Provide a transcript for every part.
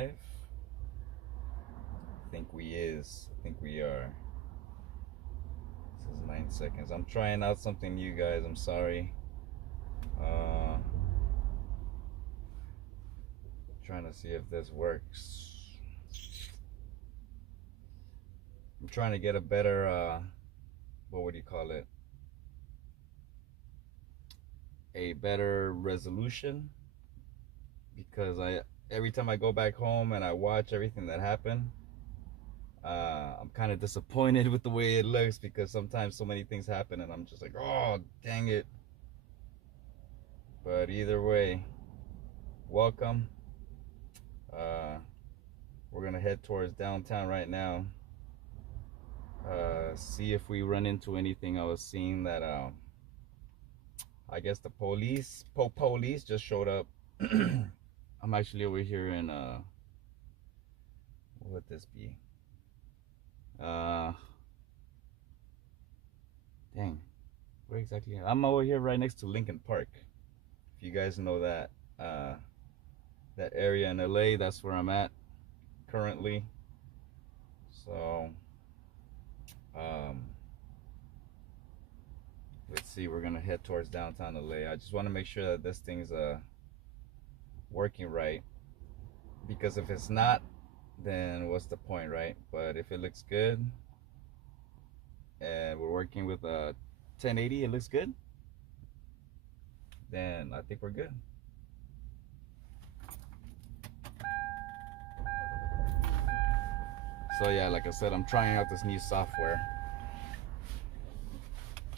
live? I think we is. I think we are. This is 9 seconds. I'm trying out something new, guys. I'm sorry. Trying to see if this works. I'm trying to get a better, what would you call it? A better resolution, because every time I go back home and I watch everything that happened, I'm kind of disappointed with the way it looks, because sometimes so many things happen and I'm just like, oh, dang it. But either way, welcome. We're gonna head towards downtown right now. See if we run into anything. I was seeing that I guess the police just showed up. I'm actually over here in what would this be? Dang, where exactly? I'm over here right next to Lincoln Park. If you guys know that that area in LA, that's where I'm at currently. So let's see, we're gonna head towards downtown LA. I just want to make sure that this thing's working right, because if it's not, then what's the point, right? But if it looks good and we're working with a 1080, it looks good, then I think we're good. So yeah, like I said, I'm trying out this new software.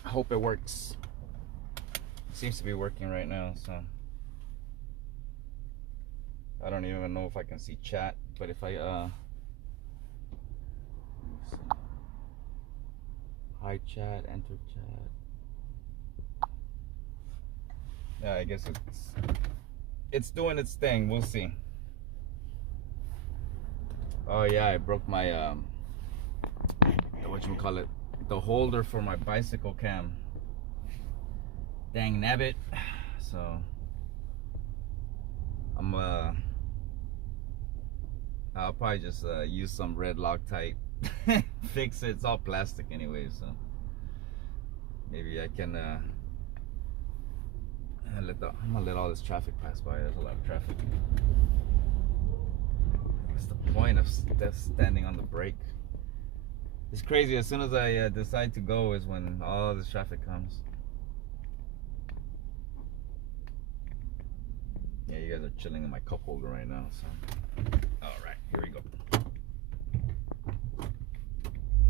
I hope it works. It seems to be working right now, so I don't even know if I can see chat, but if I hi chat, enter chat. Yeah, I guess it's doing its thing. We'll see. Oh yeah, I broke my whatchamacallit, the holder for my bicycle cam. Dang nabbit. So I'll probably just use some red Loctite, fix it. It's all plastic anyway, so maybe I can I'm gonna let all this traffic pass by. There's a lot of traffic. What's the point of standing on the brake? It's crazy. As soon as I decide to go is when all this traffic comes. Yeah, you guys are chilling in my cup holder right now, so all right, here we go.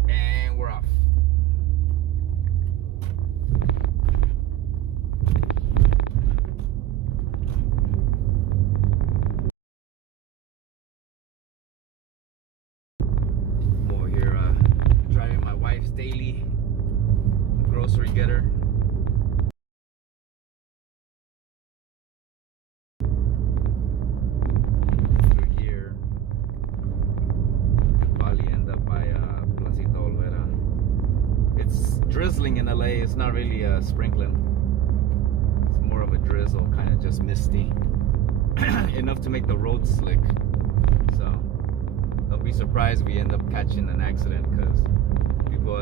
And we're off. I'm over here driving my wife's daily grocery getter. Drizzling in LA. It's not really sprinkling. It's more of a drizzle, kind of just misty. Enough to make the road slick. So don't be surprised if we end up catching an accident, because people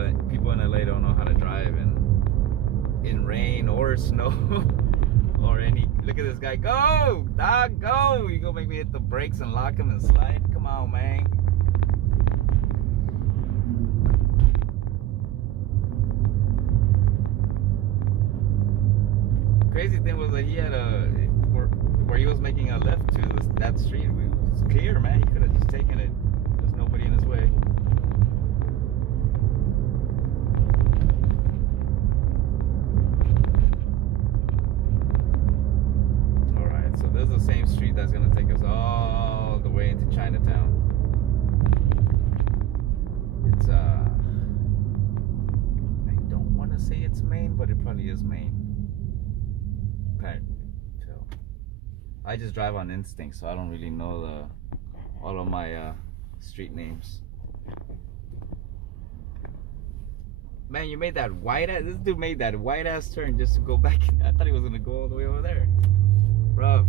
in LA don't know how to drive in rain or snow or any. Look at this guy. Go, dog, go! You gonna make me hit the brakes and lock him and slide? Come on, man. Crazy thing was that he had where he was making a left to that street. It was clear, man. He could have just taken it. There's nobody in his way. All right, so this is the same street that's gonna take us all the way into Chinatown. It's I don't want to say it's Main, but it probably is Main. I just drive on instinct, so I don't really know all of my street names. Man, you made that this dude made that white ass turn just to go back. I thought he was gonna go all the way over there. Bruv.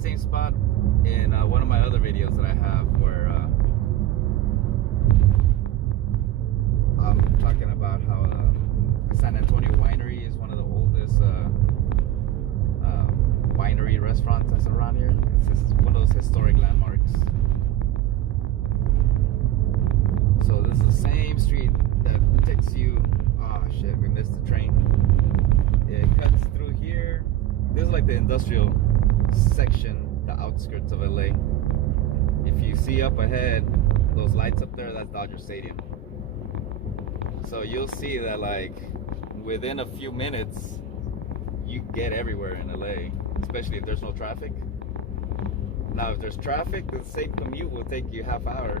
the same spot in one of my other videos that I have where I'm talking about how San Antonio Winery is one of the oldest winery restaurants that's around here. It's one of those historic landmarks. So this is the same street that takes you. Oh shit, we missed the train. It cuts through here. This is like the industrial section, the outskirts of LA. If you see up ahead, those lights up there, that's Dodger Stadium. So you'll see that like within a few minutes, you get everywhere in LA, especially if there's no traffic. Now, if there's traffic, the same commute will take you half hour.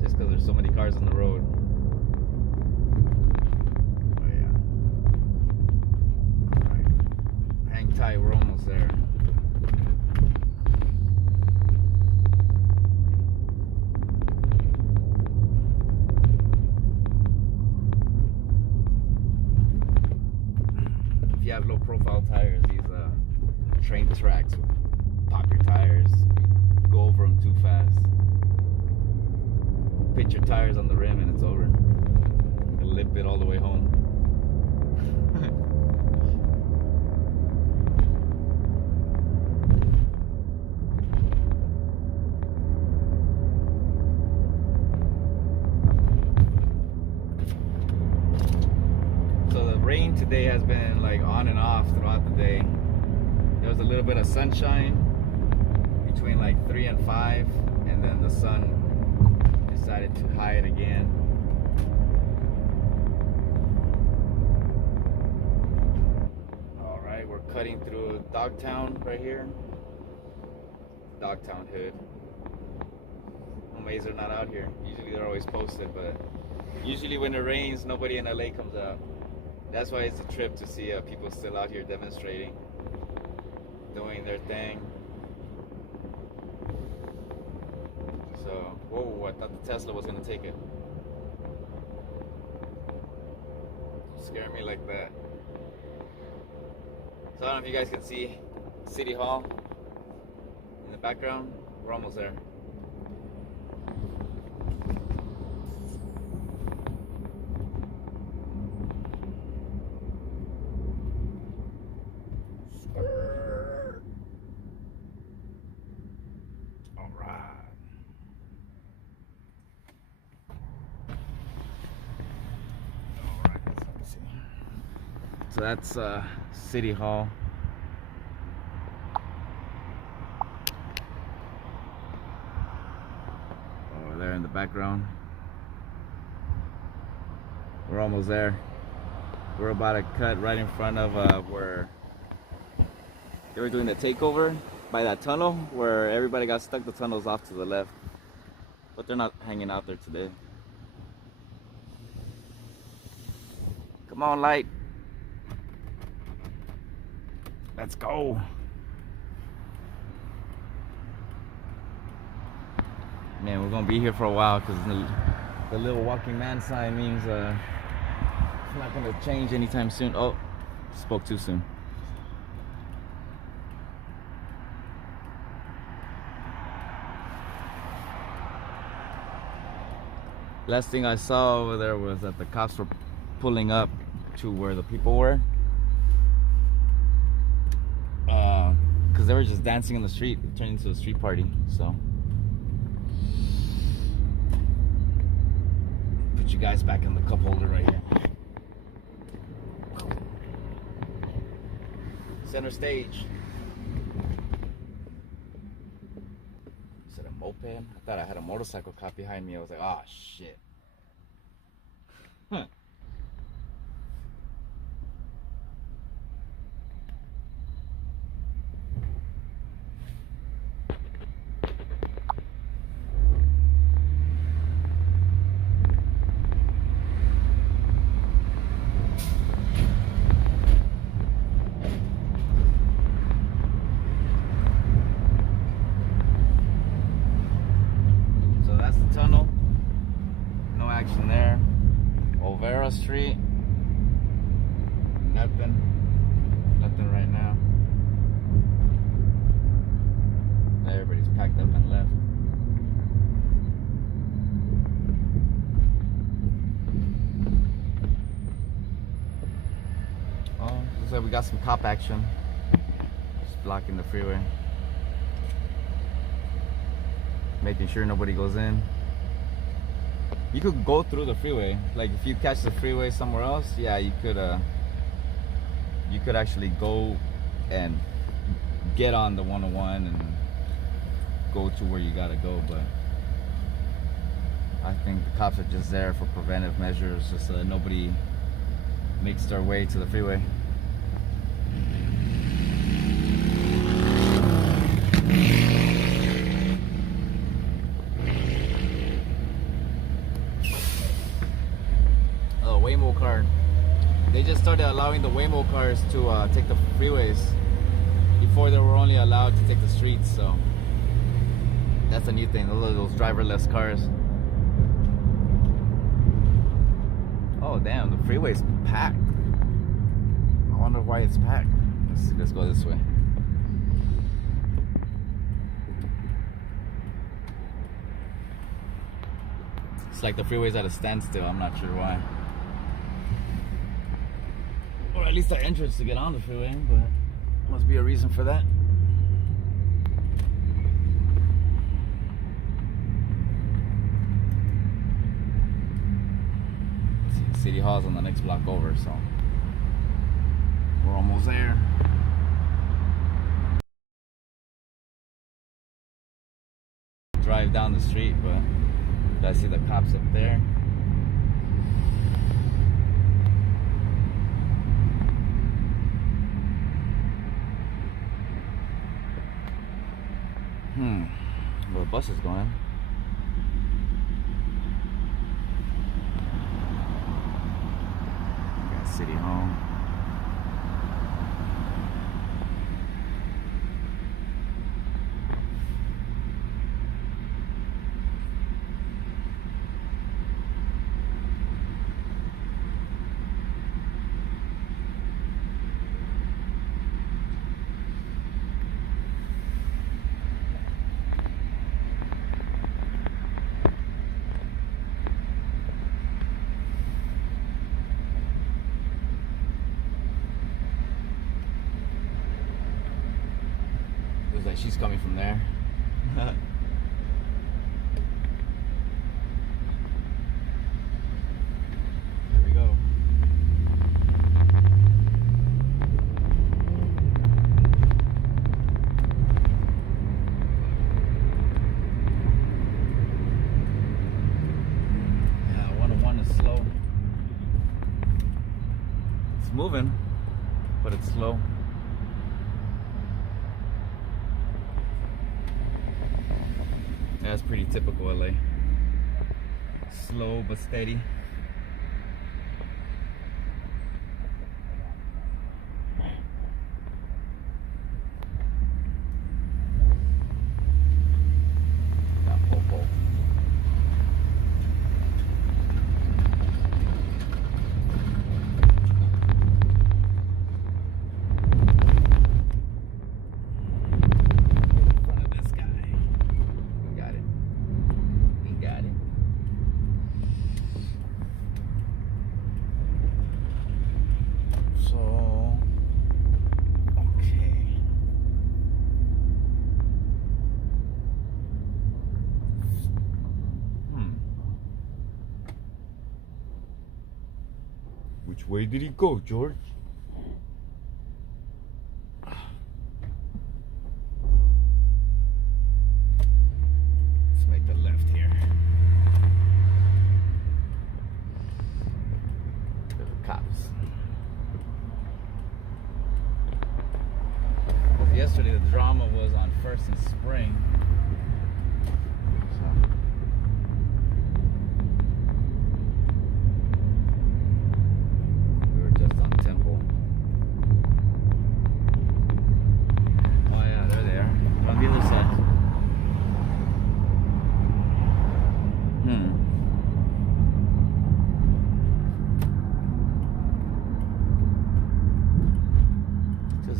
Just because there's so many cars on the road. Oh yeah. All right. Hang tight, we're almost there. If you have low profile tires, these train tracks will pop your tires, go over them too fast. Pitch your tires on the rim and it's over. You'll lip it all the way home. So the rain today has been like on and off throughout the day. There was a little bit of sunshine between like 3 and 5, and then the sun decided to hide again. All right, we're cutting through Dogtown right here. Dogtown Hood. I'm amazed they're not out here. Usually they're always posted, but usually when it rains, nobody in LA comes out. That's why it's a trip to see people still out here demonstrating, doing their thing. So, whoa, I thought the Tesla was gonna take it. Scare me like that. So I don't know if you guys can see City Hall in the background. We're almost there. So that's City Hall. Over there in the background. We're almost there. We're about to cut right in front of where they were doing the takeover by that tunnel where everybody got stuck. The tunnel's off to the left, but they're not hanging out there today. Come on, light. Let's go. Man, we're gonna be here for a while because the little walking man sign means it's not gonna change anytime soon. Oh, spoke too soon. Last thing I saw over there was that the cops were pulling up to where the people were. Because they were just dancing in the street. It turned into a street party, so. Put you guys back in the cup holder right here. Center stage. Is it a moped? I thought I had a motorcycle cop behind me. I was like, oh shit. Huh. Tunnel, no action there. Olvera Street, nothing right now. packed up and left. Oh, looks like we got some cop action. Just blocking the freeway. Making sure nobody goes in. You could go through the freeway. Like if you catch the freeway somewhere else, yeah, you could actually go and get on the 101 and go to where you gotta go, but I think the cops are just there for preventive measures, just so that nobody makes their way to the freeway. Oh, Waymo car. They just started allowing the Waymo cars to take the freeways. Before they were only allowed to take the streets, so that's a new thing. Those driverless cars. Oh damn, the freeway's packed. I wonder why it's packed. Let's go this way. It's like the freeway's at a standstill. I'm not sure why. Or at least the entrance to get on the freeway, but must be a reason for that. City Hall's on the next block over, so we're almost there. Drive down the street, but I see the cops up there. Where the bus is going. Got City Hall. Looks like she's coming from there. Here we go. Yeah, 101 is slow. It's moving, but it's slow. That's pretty typical LA. Slow but steady. Got Popo. Which way did he go, George? Let's make the left here. Look at the cops. Well, yesterday the drama was on First and Spring.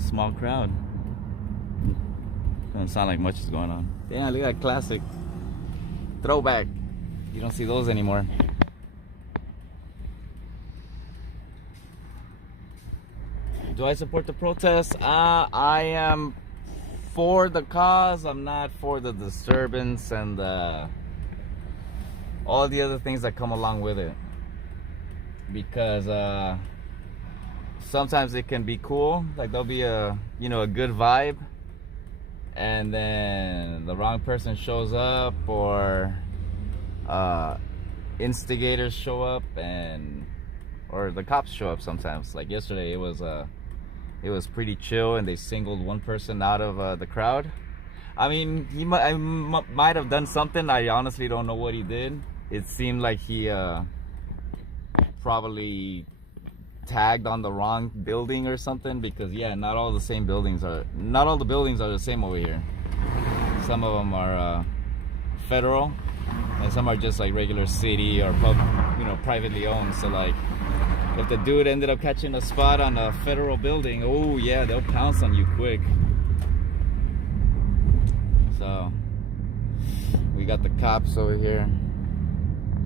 Small crowd. Doesn't sound like much is going on. Damn, look at that classic. Throwback. You don't see those anymore. Do I support the protest? I am for the cause. I'm not for the disturbance and all the other things that come along with it. Because sometimes it can be cool. Like there'll be a good vibe, and then the wrong person shows up, or instigators show up, or the cops show up sometimes. Like yesterday, it was pretty chill, and they singled one person out of the crowd. I mean, I might have done something. I honestly don't know what he did. It seemed like he probably tagged on the wrong building or something, because not all the buildings are the same over here. Some of them are federal, and some are just like regular city or privately owned. So like, if the dude ended up catching a spot on a federal building, oh yeah, they'll pounce on you quick. So we got the cops over here.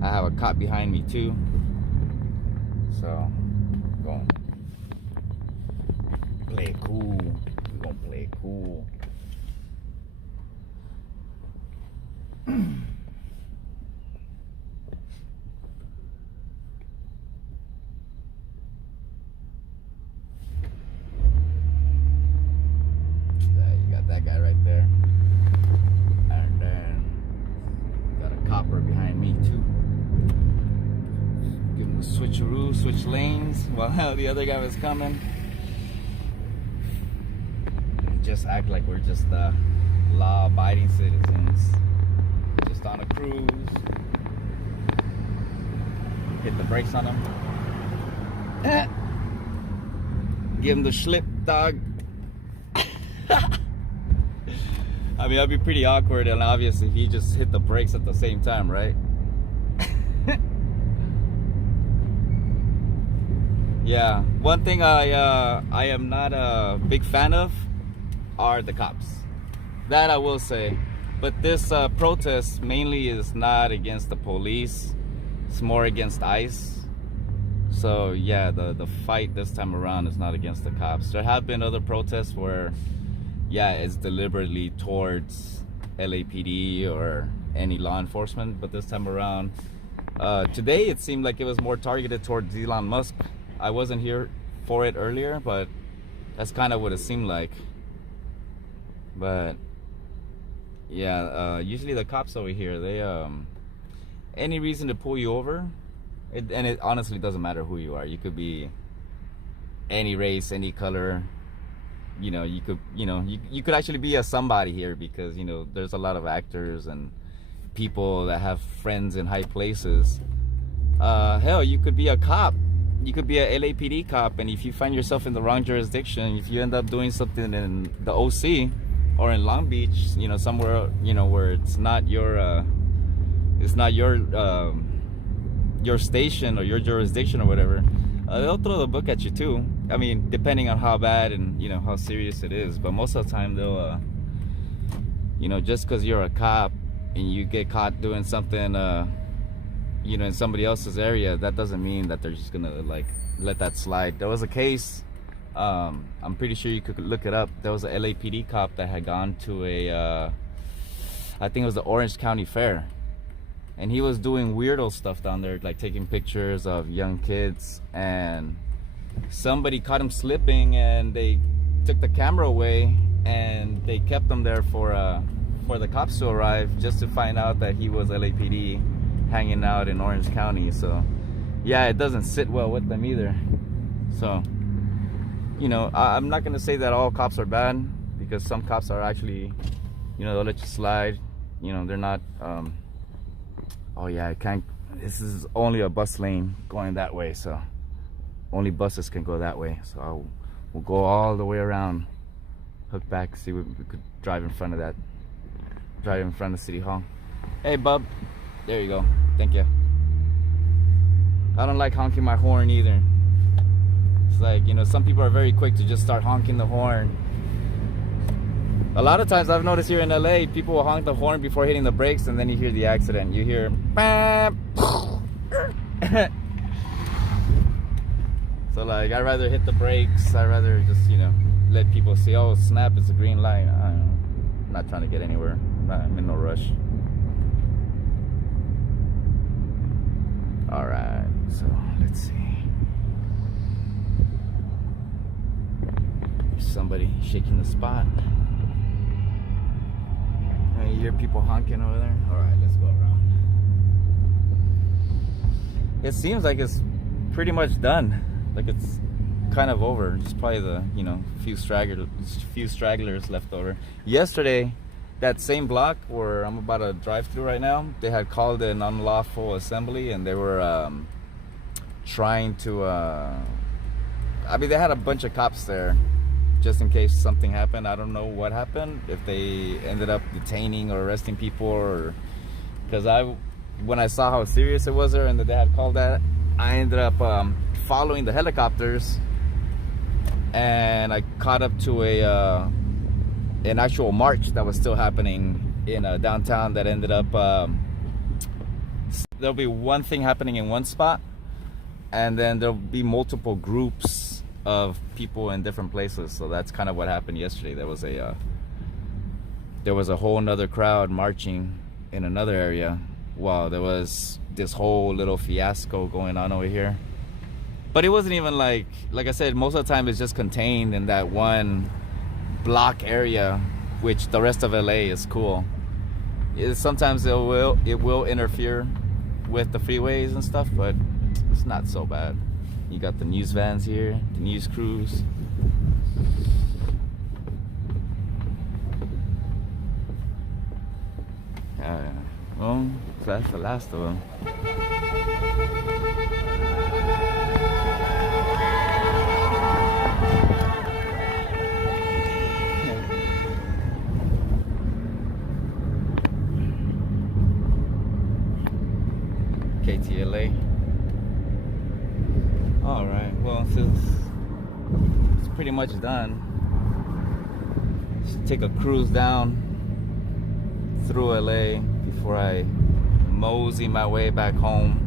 I have a cop behind me too. So gonna play cool. We're gonna play cool. That guy right there, and then got a copper behind me too. Give him a switcheroo, switch lanes while the other guy was coming. Just act like we're just law-abiding citizens, just on a cruise. Hit the brakes on him. Give him the slip, dog. I mean, that'd be pretty awkward and obvious if he just hit the brakes at the same time, right? Yeah, one thing I am not a big fan of are the cops. That I will say. But this protest mainly is not against the police. It's more against ICE. So yeah, the fight this time around is not against the cops. There have been other protests where it's deliberately towards LAPD or any law enforcement, but this time around, today it seemed like it was more targeted towards Elon Musk. I wasn't here for it earlier, but that's kind of what it seemed like. But usually the cops over here, they any reason to pull you over, it honestly doesn't matter who you are. You could be any race, any color. You could actually be a somebody here, because there's a lot of actors and people that have friends in high places. Hell, you could be a cop. You could be a LAPD cop, and if you find yourself in the wrong jurisdiction, if you end up doing something in the OC or in Long Beach, somewhere where it's not your your station or your jurisdiction or whatever, they'll throw the book at you too. I mean, depending on how bad and how serious it is, but most of the time they'll just because you're a cop and you get caught doing something in somebody else's area, that doesn't mean that they're just gonna like let that slide. There was a case, I'm pretty sure you could look it up. There was a LAPD cop that had gone to I think it was the Orange County Fair, and he was doing weirdo stuff down there, like taking pictures of young kids, and somebody caught him slipping, and they took the camera away, and they kept him there for the cops to arrive, just to find out that he was LAPD hanging out in Orange County. So yeah, it doesn't sit well with them either. So I'm not gonna say that all cops are bad, because some cops are actually, they'll let you slide. They're not oh yeah, I can't, this is only a bus lane going that way, so only buses can go that way. So we'll go all the way around, hook back, see what we could drive in front of City Hall. Hey bub, there you go, thank you. I don't like honking my horn either. It's like, some people are very quick to just start honking the horn A lot of times I've noticed here in LA, people will honk the horn before hitting the brakes, and then you hear the accident. You hear bam. So like, I'd rather hit the brakes. I'd rather just, you know, let people see, oh snap, it's a green light. I don't know. I'm not trying to get anywhere. I'm in no rush. All right, so let's see. There's somebody shaking the spot. You hear people honking over there? All right, let's go around. It seems like it's pretty much done. Like it's kind of over. Just probably the, you know, few stragglers left over. Yesterday, that same block where I'm about to drive through right now, they had called an unlawful assembly, and they were trying to. I mean, they had a bunch of cops there, just in case something happened. I don't know what happened, if they ended up detaining or arresting people, or because when I saw how serious it was there and that they had called that, I ended up following the helicopters, and I caught up to an actual march that was still happening in downtown. That ended up there'll be one thing happening in one spot, and then there'll be multiple groups of people in different places. So that's kind of what happened yesterday. There was a whole nother crowd marching in another area, while there was this whole little fiasco going on over here. But it wasn't even like I said, most of the time it's just contained in that one block area, which the rest of LA is cool. Sometimes it will interfere with the freeways and stuff, but it's not so bad. You got the news vans here, the news crews. Well, that's the last of them. KTLA. All right, well, since it's pretty much done, just take a cruise down through LA before I mosey my way back home.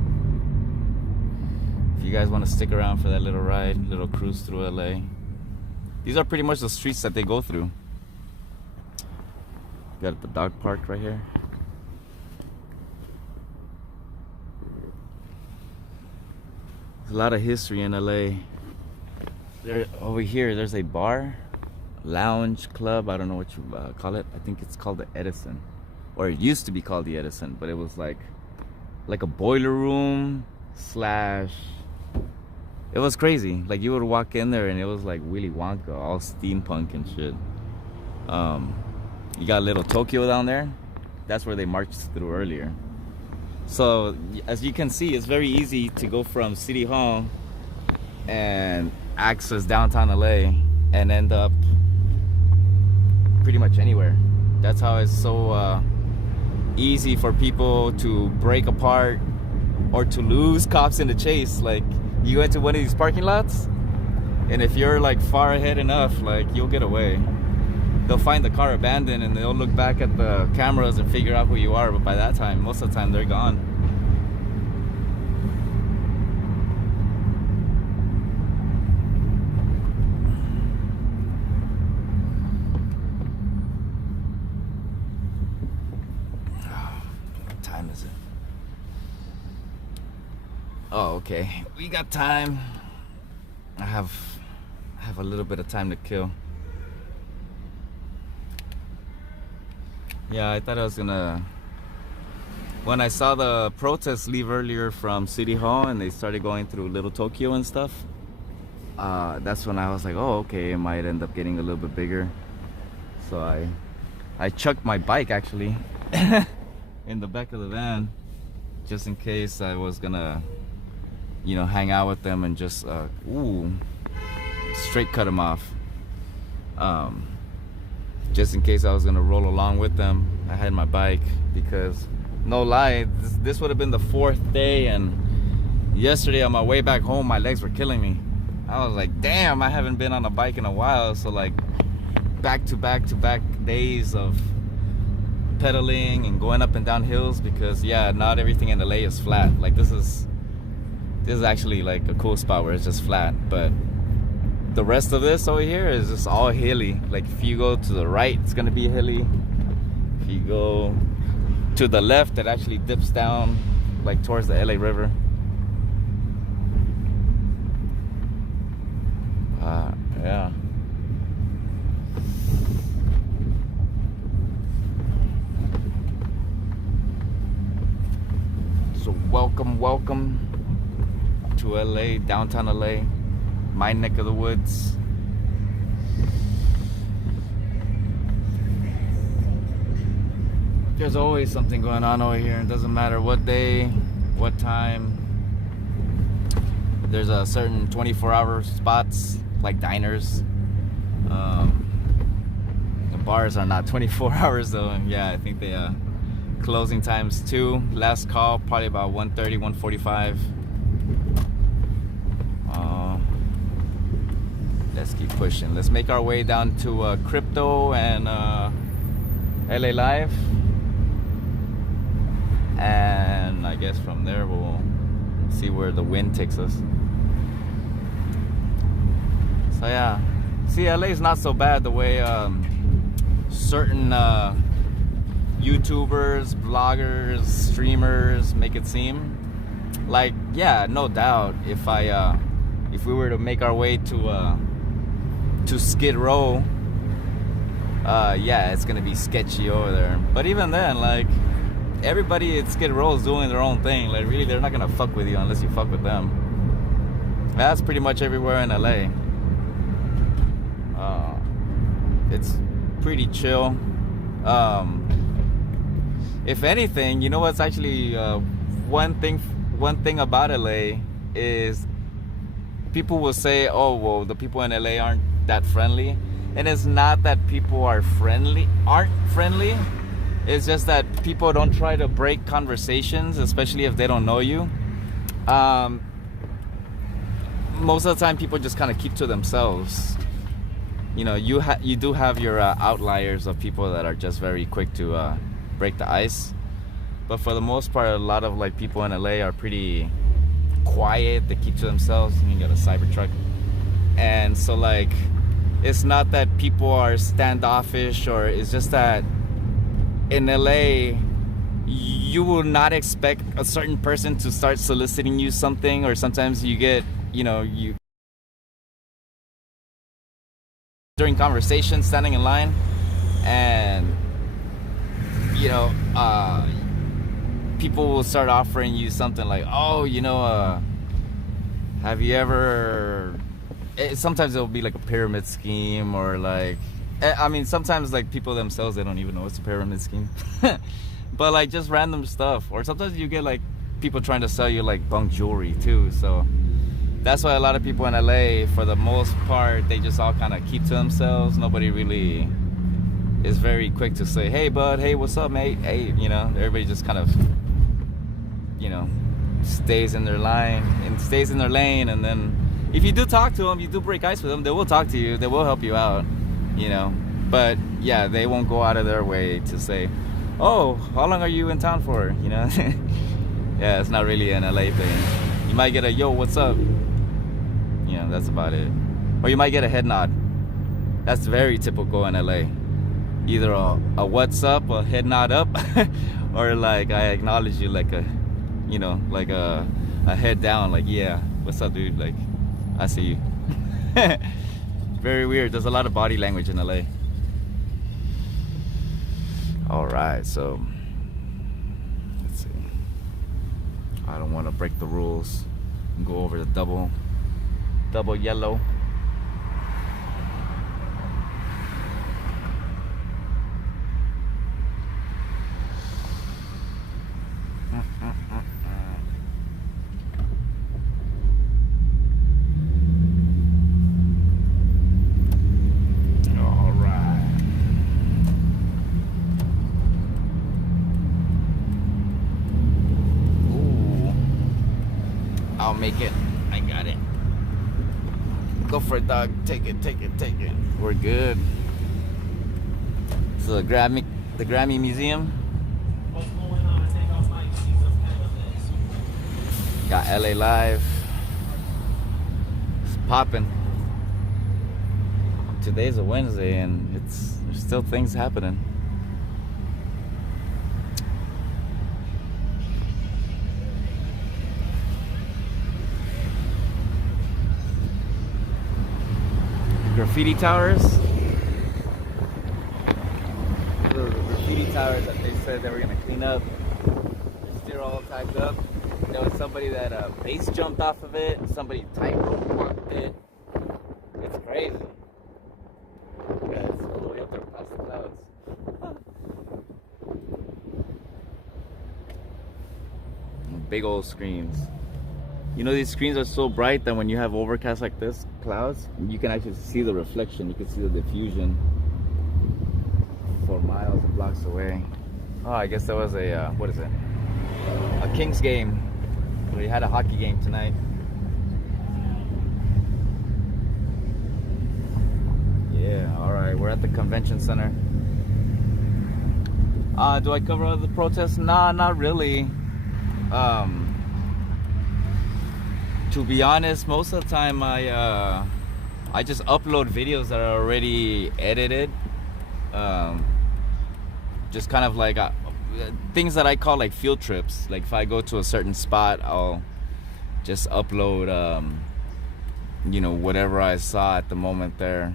If you guys want to stick around for that little ride, little cruise through LA. These are pretty much the streets that they go through. Got the dog park right here. There's a lot of history in LA. Over here, there's a bar, lounge, club. I don't know what you call it. I think it's called the Edison, or it used to be called the Edison, but it was like a boiler room slash. It was crazy. Like, you would walk in there and it was like Willy Wonka, all steampunk and shit. You got Little Tokyo down there. That's where they marched through earlier. So as you can see, it's very easy to go from City Hall and access downtown LA and end up pretty much anywhere. That's how it's so easy for people to break apart or to lose cops in the chase. Like, you go into one of these parking lots, and if you're like far ahead enough, like, you'll get away. They'll find the car abandoned and they'll look back at the cameras and figure out who you are, but by that time, most of the time, they're gone. What time is it? Oh, okay. We got time. I have a little bit of time to kill. Yeah, I thought I was gonna. When I saw the protests leave earlier from City Hall and they started going through Little Tokyo and stuff, that's when I was like, oh, okay, it might end up getting a little bit bigger. So I chucked my bike actually in the back of the van, just in case I was gonna, you know, hang out with them and just straight cut them off. Just in case I was gonna roll along with them, I had my bike, because no lie, this would have been the 4th day, and yesterday on my way back home, my legs were killing me. I was like, damn, I haven't been on a bike in a while. So like, back to back to back days of pedaling and going up and down hills, because yeah, not everything in LA is flat. Like this is actually like a cool spot where it's just flat, but the rest of this over here is just all hilly. Like if you go to the right, it's gonna be hilly. If you go to the left, it actually dips down like towards the LA River. Yeah. So welcome to LA, downtown LA, my neck of the woods. There's always something going on over here. It doesn't matter what day, what time. There's a certain 24-hour spots like diners. The bars are not 24 hours though. And yeah, I think they closing times too. Last call probably about 1:30, 1:45. Let's keep pushing. Let's make our way down to Crypto and LA Live, and I guess from there we'll see where the wind takes us. So yeah, see, LA is not so bad the way certain YouTubers, bloggers, streamers make it seem. Like, yeah, no doubt, if we were to make our way to Skid Row, yeah, it's gonna be sketchy over there. But even then, like, everybody at Skid Row is doing their own thing. Like, really, they're not gonna fuck with you unless you fuck with them. That's pretty much everywhere in LA. It's pretty chill. If anything, you know what's actually one thing about LA is people will say, oh, well, the people in LA aren't that friendly. And it's not that people aren't friendly. It's just that people don't try to break conversations, especially if they don't know you. Most of the time, people just kind of keep to themselves. You know, you do have your outliers of people that are just very quick to break the ice. But for the most part, a lot of like people in LA are pretty quiet. They keep to themselves. You got a Cybertruck. And so like, it's not that people are standoffish, or it's just that in LA, you will not expect a certain person to start soliciting you something, or sometimes you get, you during conversation, standing in line, and people will start offering you something like, oh, have you ever, sometimes it'll be like a pyramid scheme, or like, I mean, sometimes like people themselves, they don't even know it's a pyramid scheme. But like just random stuff. Or sometimes you get like people trying to sell you like bunk jewelry too. So that's why a lot of people in LA, for the most part, they just all kind of keep to themselves. Nobody really is very quick to say, hey bud, hey, what's up mate, hey, everybody just kind of stays in their line and stays in their lane. And then if you do talk to them, you do break ice with them, they will talk to you, they will help you out, but yeah, they won't go out of their way to say, oh, how long are you in town for? Yeah, it's not really an LA thing. You might get a yo, what's up? That's about it. Or you might get a head nod. That's very typical in LA. Either a what's up, a head nod up, or like I acknowledge you, like a like a head down, like, yeah, what's up dude, like I see you. Very weird. There's a lot of body language in LA. Alright, so let's see. I don't want to break the rules and go over the double yellow. I'll make it. I got it. Go for it, dog. Take it. We're good. So the Grammy Museum. Got LA Live. It's popping. Today's a Wednesday and there's still things happening. Graffiti towers. Those are the graffiti towers that they said they were gonna clean up. They're still all tied up. There was somebody that base jumped off of it. Somebody tightrope walked it. It's crazy. Yeah, it's all the way up there past the clouds. Big old screens. You know, these screens are so bright that when you have overcast like this, clouds, you can actually see the reflection. You can see the diffusion for miles and blocks away. Oh, I guess that was a, what is it? A Kings game. We had a hockey game tonight. Yeah, all right, we're at the convention center. Do I cover other protests? Nah, not really. To be honest, most of the time I just upload videos that are already edited. Just kind of like things that I call like field trips. Like if I go to a certain spot, I'll just upload, you know, whatever I saw at the moment there.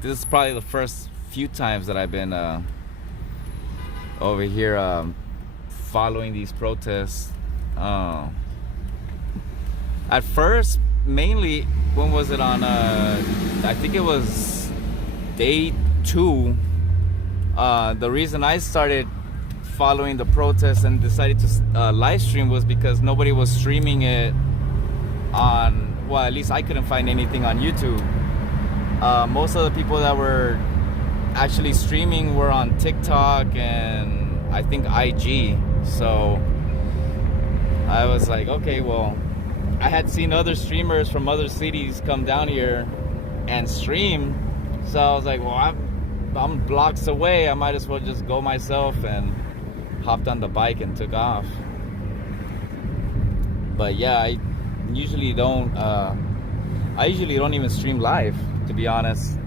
This is probably the first few times that I've been over here following these protests. At first, mainly, when was it on? I think it was day 2. The reason I started following the protests and decided to live stream was because nobody was streaming it on, well, at least I couldn't find anything on YouTube. Most of the people that were actually streaming were on TikTok and I think IG. So I was like, okay, well, I had seen other streamers from other cities come down here and stream. So I was like, well, I'm blocks away. I might as well just go myself, and hopped on the bike and took off. But yeah, I usually don't even stream live, to be honest.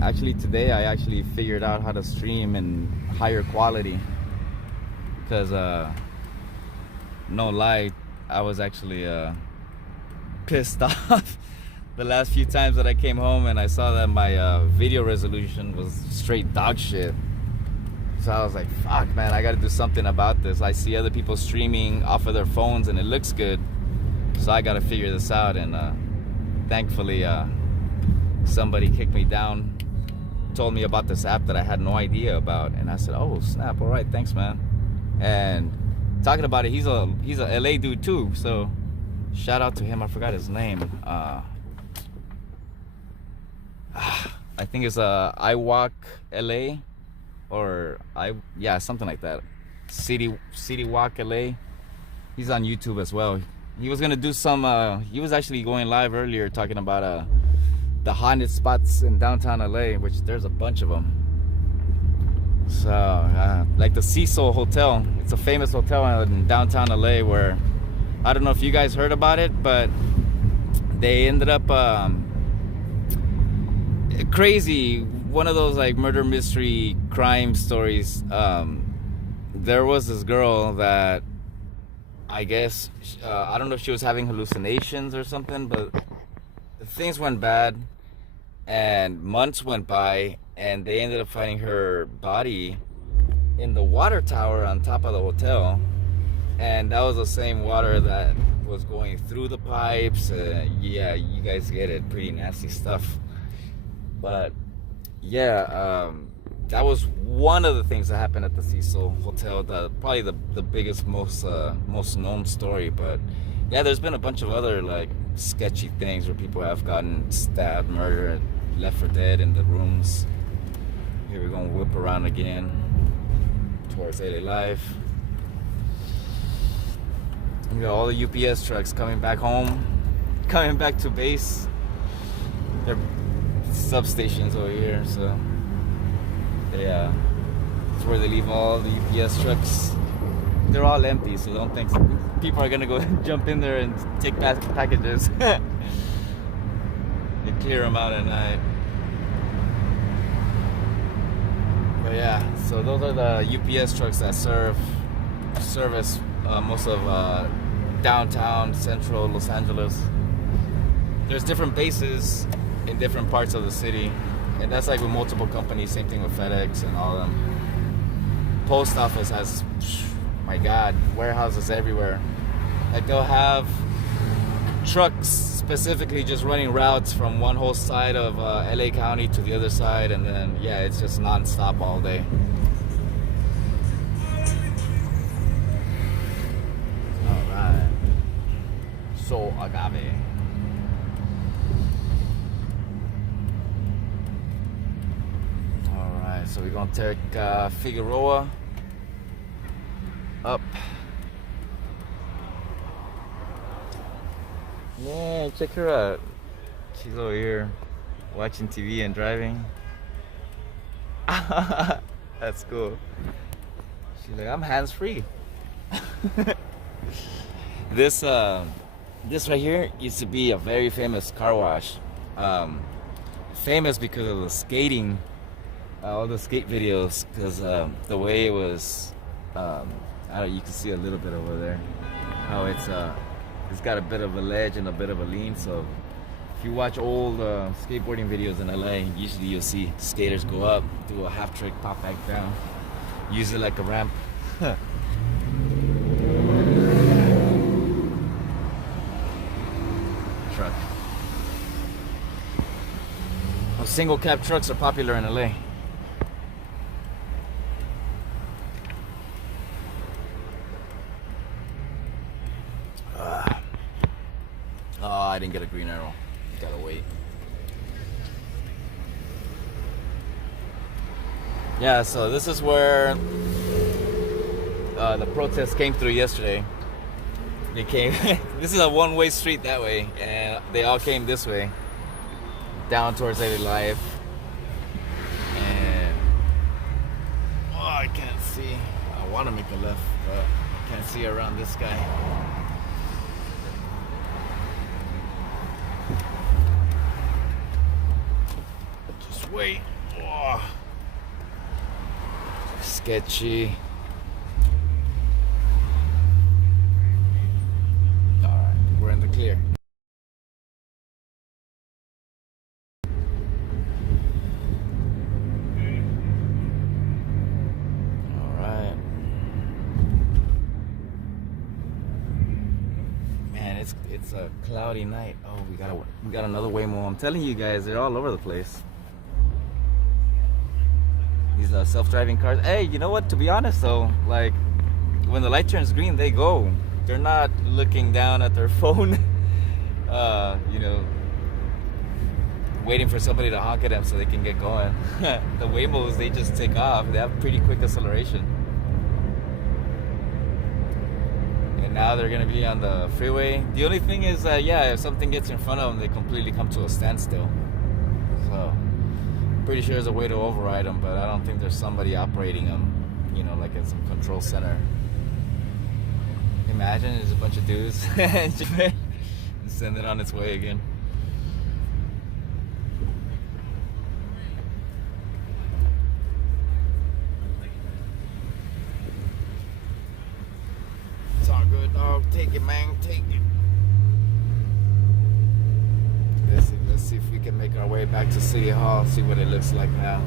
Actually today I actually figured out how to stream in higher quality, because no lie, I was actually pissed off the last few times that I came home and I saw that my video resolution was straight dog shit. So I was like, fuck, man, I gotta do something about this. I see other people streaming off of their phones and it looks good, so I gotta figure this out. And thankfully somebody kicked me down, told me about this app that I had no idea about, and I said, oh snap, all right, thanks, man. And talking about it, he's a LA dude too, so shout out to him. I forgot his name. I think it's I Walk LA, or yeah, something like that. City Walk LA. He's on YouTube as well. He was gonna do some. He was actually going live earlier talking about the haunted spots in downtown LA, which there's a bunch of them. So like the Cecil Hotel, it's a famous hotel in downtown LA where, I don't know if you guys heard about it, but they ended up crazy, one of those like murder mystery crime stories. There was this girl that I guess I don't know if she was having hallucinations or something, but things went bad and months went by, and they ended up finding her body in the water tower on top of the hotel. And that was the same water that was going through the pipes. Yeah, you guys get it, pretty nasty stuff. But yeah, that was one of the things that happened at the Cecil Hotel. Probably the biggest, most known story. But yeah, there's been a bunch of other like sketchy things where people have gotten stabbed, murdered, left for dead in the rooms. Here we're gonna whip around again towards LA Live. We got all the UPS trucks coming back home, coming back to base. They're substations over here. So yeah, it's where they leave all the UPS trucks. They're all empty, so don't think people are gonna go jump in there and take packages. They clear them out at night. But yeah, so those are the UPS trucks that service most of downtown central Los Angeles. There's different bases in different parts of the city, and that's like with multiple companies. Same thing with FedEx and all of them. Post office has, my God, warehouses everywhere. Like they'll have trucks specifically just running routes from one whole side of LA County to the other side, and then yeah, it's just non-stop all day. All right. So agave. All right, so we're gonna take Figueroa up. Yeah, check her out. She's over here watching TV and driving. That's cool. She's like, I'm hands-free. This right here used to be a very famous car wash. Famous because of the skating, all the skate videos, because the way it was, you can see a little bit over there, how it's got a bit of a ledge and a bit of a lean. So if you watch old skateboarding videos in LA, usually you'll see skaters go up, do a half trick, pop back down, use it like a ramp. Truck. Well, single cab trucks are popular in LA. I didn't get a green arrow. Gotta wait. Yeah, so this is where the protest came through yesterday. They came. This is a one-way street that way, and they all came this way, down towards LA Live. And I can't see. I want to make a left, but I can't see around this guy. Wait. Oh. Sketchy. Alright, we're in the clear. Alright. Man, it's a cloudy night. Oh, we got another Waymo. I'm telling you guys, they're all over the place. These self-driving cars. Hey, you know what? To be honest though, like when the light turns green, they go. They're not looking down at their phone, you know, waiting for somebody to honk at them so they can get going. The Waymos, they just take off. They have pretty quick acceleration. And now they're gonna be on the freeway. The only thing is, yeah, if something gets in front of them, they completely come to a standstill. So. Pretty sure there's a way to override them, but I don't think there's somebody operating them, you know, like in some control center. Imagine there's a bunch of dudes and send it on its way again. It's all good, dog. Take it, man. Take it. Let's see if we can make our way back to City Hall, see what it looks like now.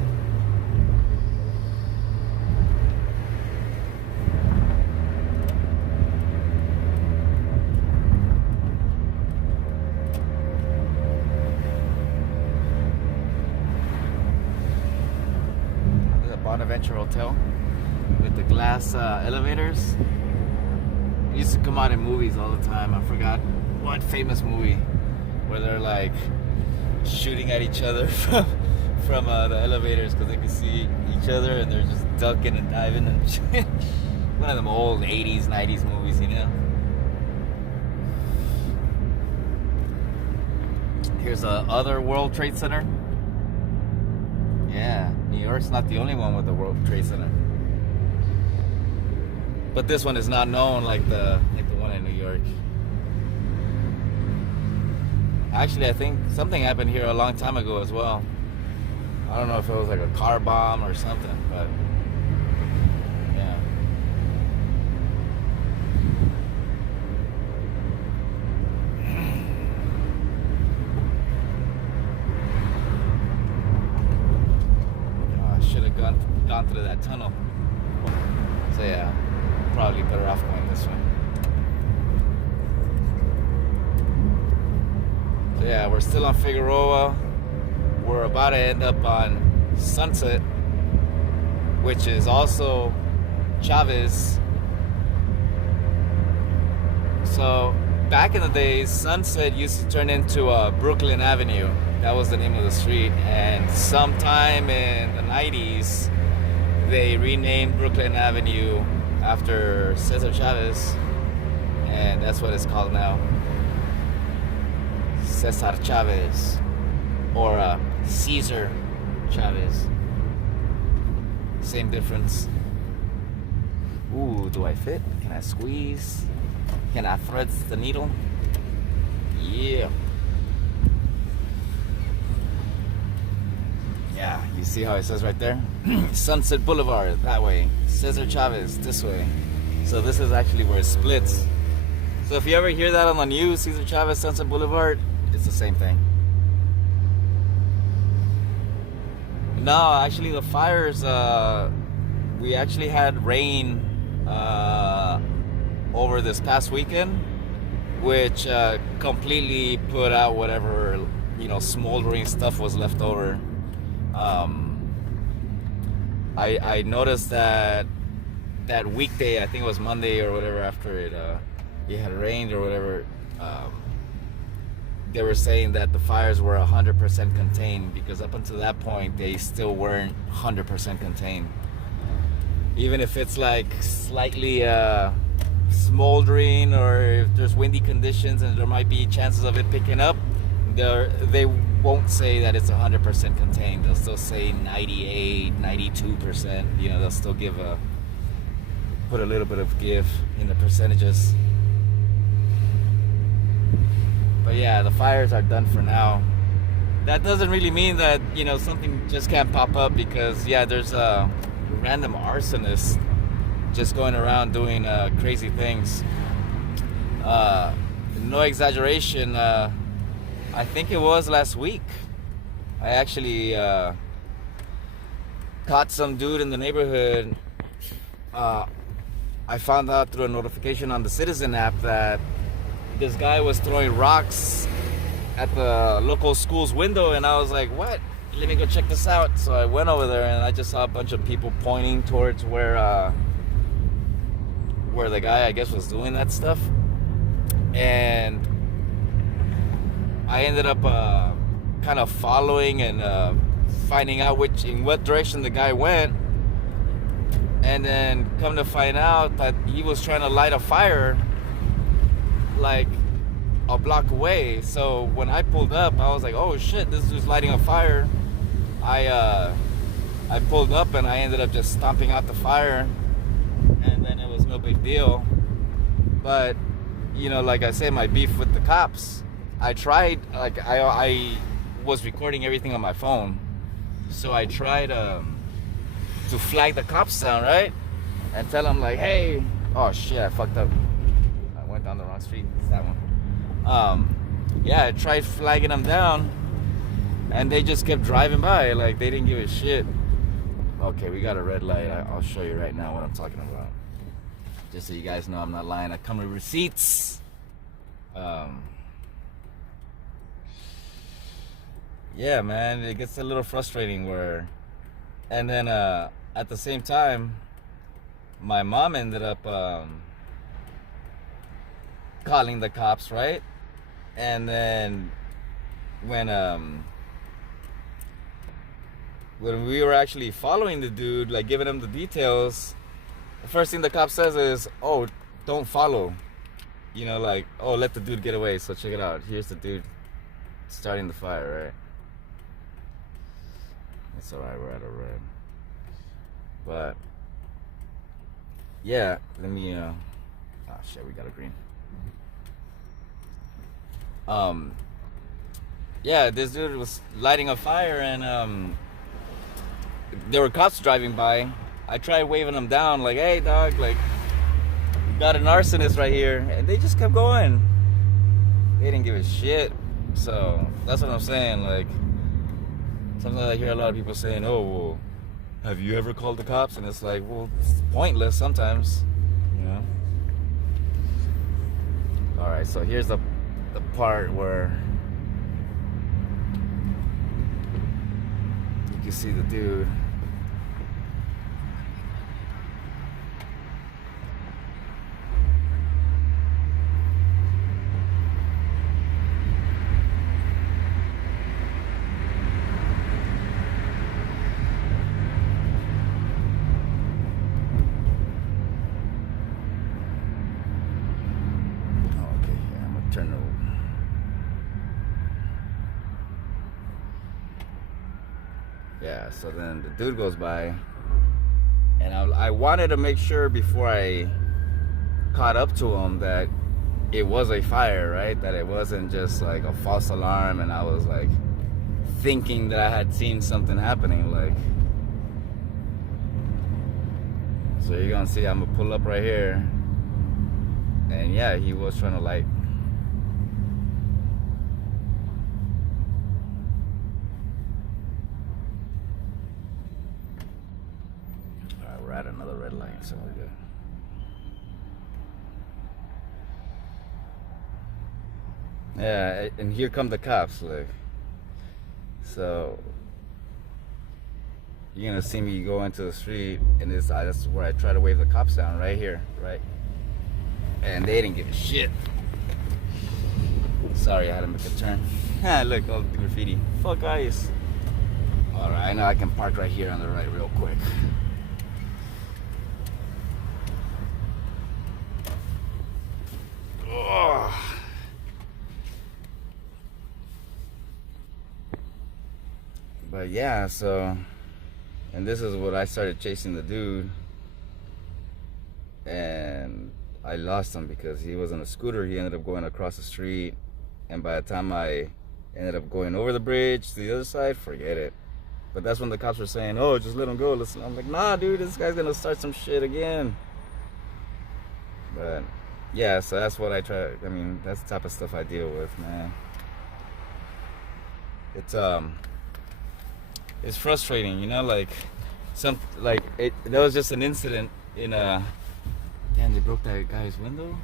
There's a Bonaventure Hotel with the glass elevators. It used to come out in movies all the time. I forgot what famous movie where they're like shooting at each other from the elevators because they can see each other and they're just ducking and diving and shit. One of them old 80s, 90s movies, you know. Here's the other World Trade Center. New York's not the only one with the World Trade Center. But this one is not known like the one in New York. Actually, I think something happened here a long time ago as well. I don't know if it was like a car bomb or something, but yeah. I should have gone through that tunnel. So yeah, probably better off going this way. So yeah, we're still on Figueroa. We're about to end up on Sunset, which is also Chavez. So back in the days, Sunset used to turn into Brooklyn Avenue. That was the name of the street. And sometime in the 90s, they renamed Brooklyn Avenue after Cesar Chavez. And that's what it's called now. Cesar Chavez. Or Cesar Chavez. Same difference. Ooh, do I fit? Can I squeeze? Can I thread the needle? Yeah. Yeah, you see how it says right there? Sunset Boulevard, that way. Cesar Chavez, this way. So this is actually where it splits. So if you ever hear that on the news, Cesar Chavez, Sunset Boulevard, it's the same thing. No, actually the fires, we actually had rain over this past weekend, which completely put out whatever, smoldering stuff was left over. I noticed that weekday, I think it was Monday or whatever, after it had rained or whatever, they were saying that the fires were 100% contained, because up until that point they still weren't 100% contained. Even if it's like slightly smoldering, or if there's windy conditions and there might be chances of it picking up, they won't say that it's 100% contained. They'll still say 98, 92%. They'll still put a little bit of give in the percentages. But yeah, the fires are done for now. That doesn't really mean that, something just can't pop up, because yeah, there's a random arsonist just going around doing crazy things. No exaggeration, I think it was last week, I actually caught some dude in the neighborhood. I found out through a notification on the Citizen app that this guy was throwing rocks at the local school's window, and I was like, what? Let me go check this out. So I went over there, and I just saw a bunch of people pointing towards where the guy, I guess, was doing that stuff. And I ended up kind of following and finding out in what direction the guy went. And then come to find out that he was trying to light a fire like a block away. So when I pulled up, I was like, oh shit, this dude's lighting a fire. I pulled up, and I ended up just stomping out the fire, and then it was no big deal. But like I said, my beef with the cops, I tried, I was recording everything on my phone, so I tried to flag the cops down, right, and tell them like, hey, oh shit, I fucked up, I went down the wrong street. It's that one. Yeah, I tried flagging them down, and they just kept driving by like they didn't give a shit. Okay, we got a red light. I'll show you right now what I'm talking about, just so you guys know I'm not lying. I come with receipts. Yeah, man, it gets a little frustrating and then at the same time, my mom ended up calling the cops, right? And then when we were actually following the dude, like giving him the details, the first thing the cop says is, oh, don't follow. Like, oh, let the dude get away. So check it out. Here's the dude starting the fire, right? It's alright, we're at a red. But yeah, let me oh shit, we got a green. Yeah, this dude was lighting a fire and there were cops driving by. I tried waving them down like, hey dog, like, we got an arsonist right here, and they just kept going. They didn't give a shit. So that's what I'm saying. Like, sometimes I hear a lot of people saying, oh, well, have you ever called the cops? And it's like, well, it's pointless sometimes, you know. All right, so here's the part where you can see the dude. Turn over. Yeah, so then the dude goes by, and I wanted to make sure before I caught up to him that it was a fire, right? That it wasn't just like a false alarm, and I was like thinking that I had seen something happening. Like, so you're gonna see I'm gonna pull up right here, and yeah, he was trying to light. We're at another red light, so we're good. Yeah, and here come the cops, like. So you're gonna see me go into the street, and that's where I try to wave the cops down, right here, right? And they didn't give a shit. Sorry, I had to make a turn. Look, all the graffiti. Fuck ice. All right, I know I can park right here on the right real quick. But yeah, so, and this is what I started chasing the dude, and I lost him because he was on a scooter. He ended up going across the street, and by the time I ended up going over the bridge to the other side, forget it. But that's when the cops were saying, oh, just let him go. Listen, I'm like, nah, dude, this guy's gonna start some shit again. But yeah, so that's what I try. I mean, that's the type of stuff I deal with, man. It's frustrating, you know, like there was just an incident in damn, they broke that guy's window.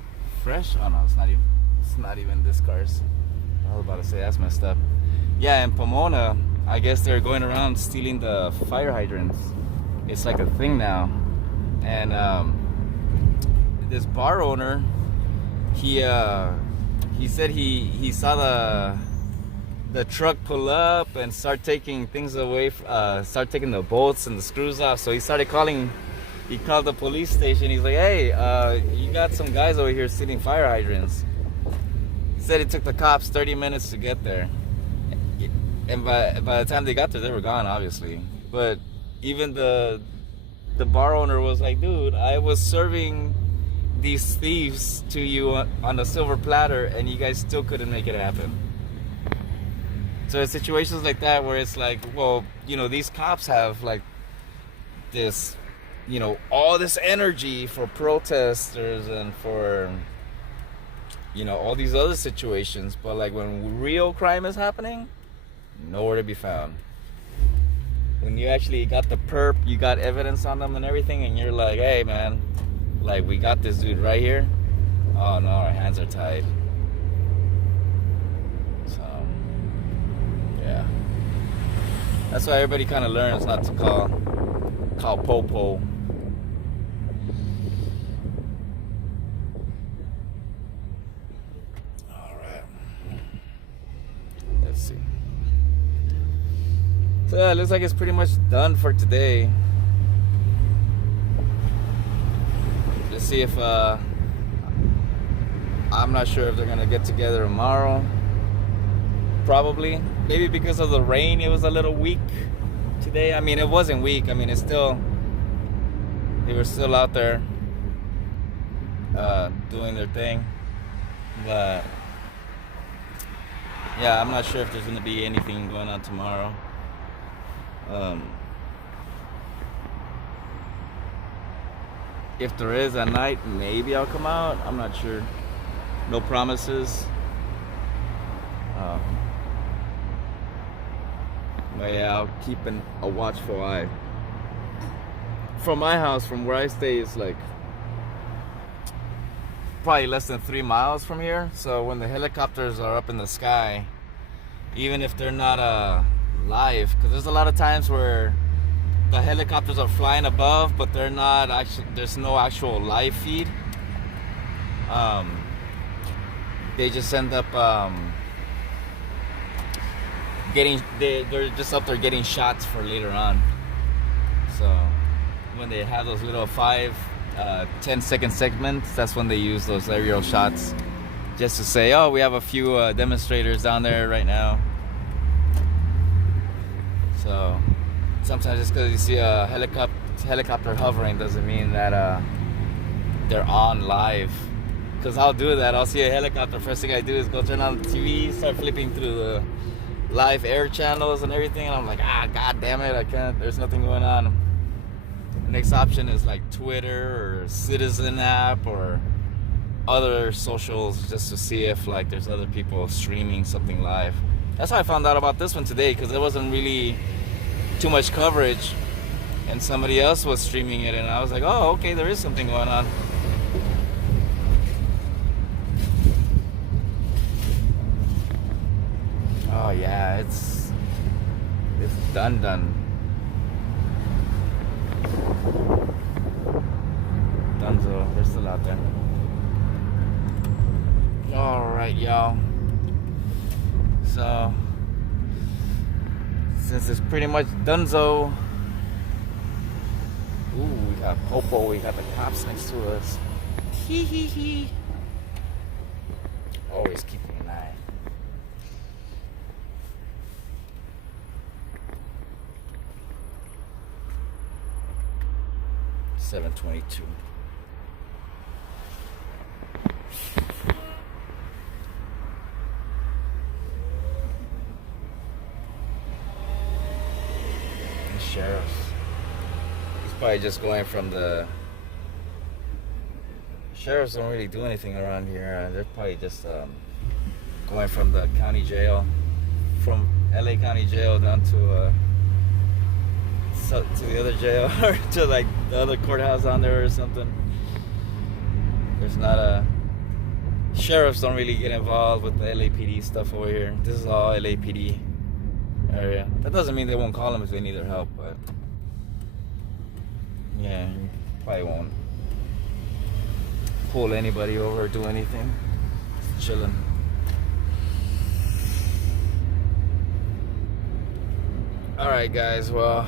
Fresh? Oh no, it's not even this car's. I was about to say that's messed up. Yeah, in Pomona, I guess they're going around stealing the fire hydrants. It's like a thing now. And this bar owner, he said he saw the truck pull up and start taking things away, start taking the bolts and the screws off. So he called the police station. He's like, hey, you got some guys over here stealing fire hydrants. He said it took the cops 30 minutes to get there. And by the time they got there, they were gone, obviously. But even the bar owner was like, dude, I was serving these thieves to you on a silver platter, and you guys still couldn't make it happen. So it's situations like that where it's like, well, you know, these cops have like this, you know, all this energy for protesters and for, you know, all these other situations, but like when real crime is happening, nowhere to be found. When you actually got the perp, you got evidence on them and everything, and you're like, hey man, like, we got this dude right here. Oh no, our hands are tied. So yeah, that's why everybody kind of learns not to call Popo. All right, let's see. So yeah, it looks like it's pretty much done for today. Let's see if I'm not sure if they're gonna get together tomorrow. Probably. Maybe because of the rain, it was a little weak. today. I mean, it wasn't weak. I mean, it's still, they were still out there doing their thing. But yeah, I'm not sure if there's going to be anything going on tomorrow. If there is at night, maybe I'll come out. I'm not sure. No promises. But yeah, I'll keep a watchful eye. From my house, from where I stay, is like probably less than 3 miles from here. So when the helicopters are up in the sky, even if they're not live, because there's a lot of times where the helicopters are flying above, but they're not actually, there's no actual live feed. They just end up they're just up there getting shots for later on. So when they have those little 5-10 second segments, that's when they use those aerial shots, just to say, oh, we have a few demonstrators down there right now. So sometimes just because you see a helicopter hovering doesn't mean that they're on live. Because I'll do that. I'll see a helicopter. First thing I do is go turn on the TV, start flipping through the live air channels and everything, and I'm like, god damn it, I can't. There's nothing going on. The next option is like Twitter or Citizen app or other socials, just to see if like there's other people streaming something live. That's how I found out about this one today, because there wasn't really too much coverage, and somebody else was streaming it, and I was like, oh, okay, there is something going on. Oh yeah, it's done. Dunzo, they're still out there. All right, y'all. So since it's pretty much Dunzo, ooh, we got Popo, we got the cops next to us. Hee hee hee. Always keeping an eye. $7.22. Sheriffs. He's probably just going from the sheriffs don't really do anything around here. They're probably just going from the county jail, from LA County Jail down to the other jail or to like the other courthouse down there or something. There's not a sheriffs don't really get involved with the LAPD stuff over here. This is all LAPD area. That doesn't mean they won't call them if they need their help, but yeah, you probably won't pull anybody over or do anything. Just chilling. Alright guys, well,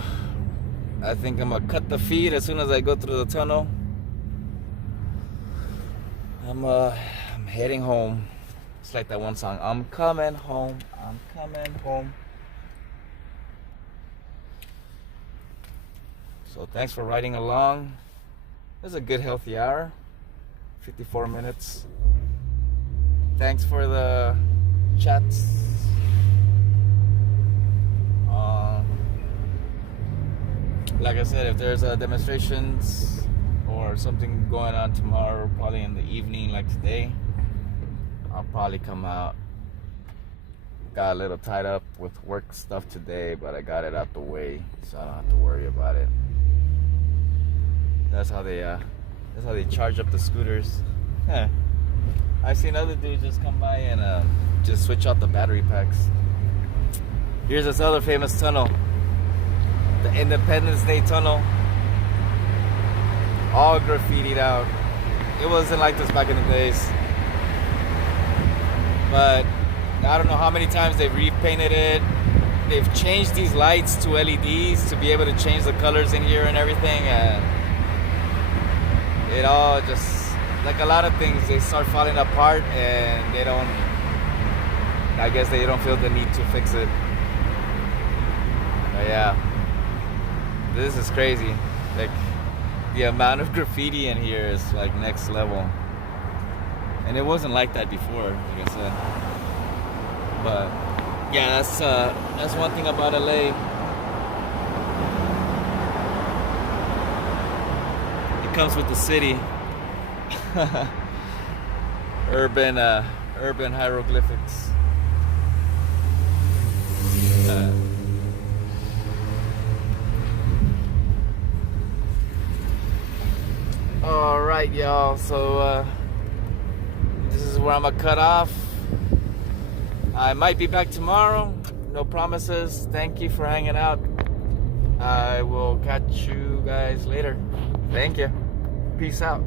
I think I'm gonna cut the feed as soon as I go through the tunnel. I'm heading home. It's like that one song, I'm coming home, I'm coming home. So thanks for riding along. This is a good healthy hour, 54 minutes. Thanks for the chats. Like I said, if there's demonstrations or something going on tomorrow, probably in the evening like today, I'll probably come out. Got a little tied up with work stuff today, but I got it out the way, so I don't have to worry about it. That's how they charge up the scooters. Huh. I've seen other dudes just come by and just switch out the battery packs. Here's this other famous tunnel, the Independence Day Tunnel. All graffitied out. It wasn't like this back in the days. But I don't know how many times they've repainted it. They've changed these lights to LEDs to be able to change the colors in here and everything. And it all just, like a lot of things, they start falling apart and I guess they don't feel the need to fix it. But yeah, This is crazy. Like, the amount of graffiti in here is like next level. And it wasn't like that before, like I said. But yeah, that's one thing about LA. It comes with the city. urban hieroglyphics. All right, y'all. So this is where I'm gonna cut off. I might be back tomorrow. No promises. Thank you for hanging out. I will catch you guys later. Thank you. Peace out.